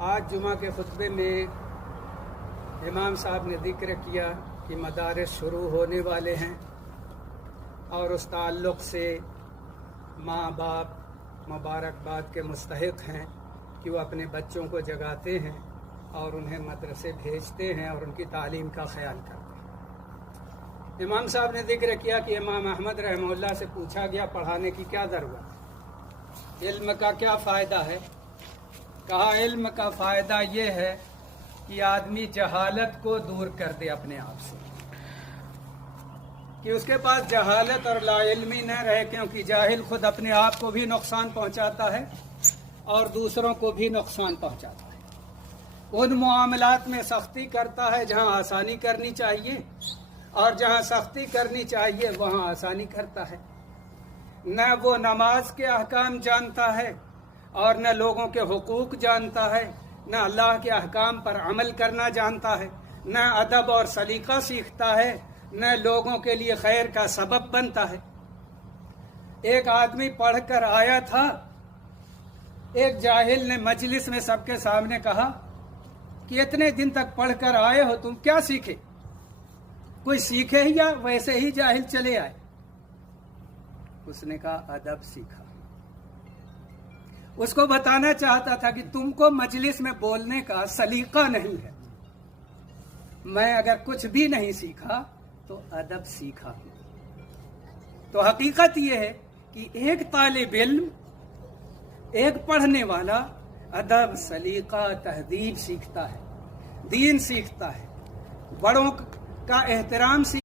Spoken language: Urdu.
آج جمعہ کے خطبے میں امام صاحب نے ذکر کیا کہ مدارس شروع ہونے والے ہیں اور اس تعلق سے ماں باپ مبارکباد کے مستحق ہیں کہ وہ اپنے بچوں کو جگاتے ہیں اور انہیں مدرسے بھیجتے ہیں اور ان کی تعلیم کا خیال کرتے ہیں۔ امام صاحب نے ذکر کیا کہ امام احمد رحمہ اللہ سے پوچھا گیا پڑھانے کی کیا ضرورت، علم کا کیا فائدہ ہے؟ کہا علم کا فائدہ یہ ہے کہ آدمی جہالت کو دور کر دے اپنے آپ سے، کہ اس کے پاس جہالت اور لا علمی نہ رہے، کیونکہ جاہل خود اپنے آپ کو بھی نقصان پہنچاتا ہے اور دوسروں کو بھی نقصان پہنچاتا ہے۔ ان معاملات میں سختی کرتا ہے جہاں آسانی کرنی چاہیے، اور جہاں سختی کرنی چاہیے وہاں آسانی کرتا ہے۔ نہ وہ نماز کے احکام جانتا ہے اور نہ لوگوں کے حقوق جانتا ہے، نہ اللہ کے احکام پر عمل کرنا جانتا ہے، نہ ادب اور سلیقہ سیکھتا ہے، نہ لوگوں کے لیے خیر کا سبب بنتا ہے۔ ایک آدمی پڑھ کر آیا تھا، ایک جاہل نے مجلس میں سب کے سامنے کہا کہ اتنے دن تک پڑھ کر آئے ہو، تم کیا سیکھے؟ کوئی سیکھے ہی یا ویسے ہی جاہل چلے آئے؟ اس نے کہا ادب سیکھا۔ اس کو بتانا چاہتا تھا کہ تم کو مجلس میں بولنے کا سلیقہ نہیں ہے، میں اگر کچھ بھی نہیں سیکھا تو ادب سیکھا۔ تو حقیقت یہ ہے کہ ایک طالب علم، ایک پڑھنے والا ادب، سلیقہ، تہذیب سیکھتا ہے، دین سیکھتا ہے، بڑوں کا احترام سیکھتا ہے۔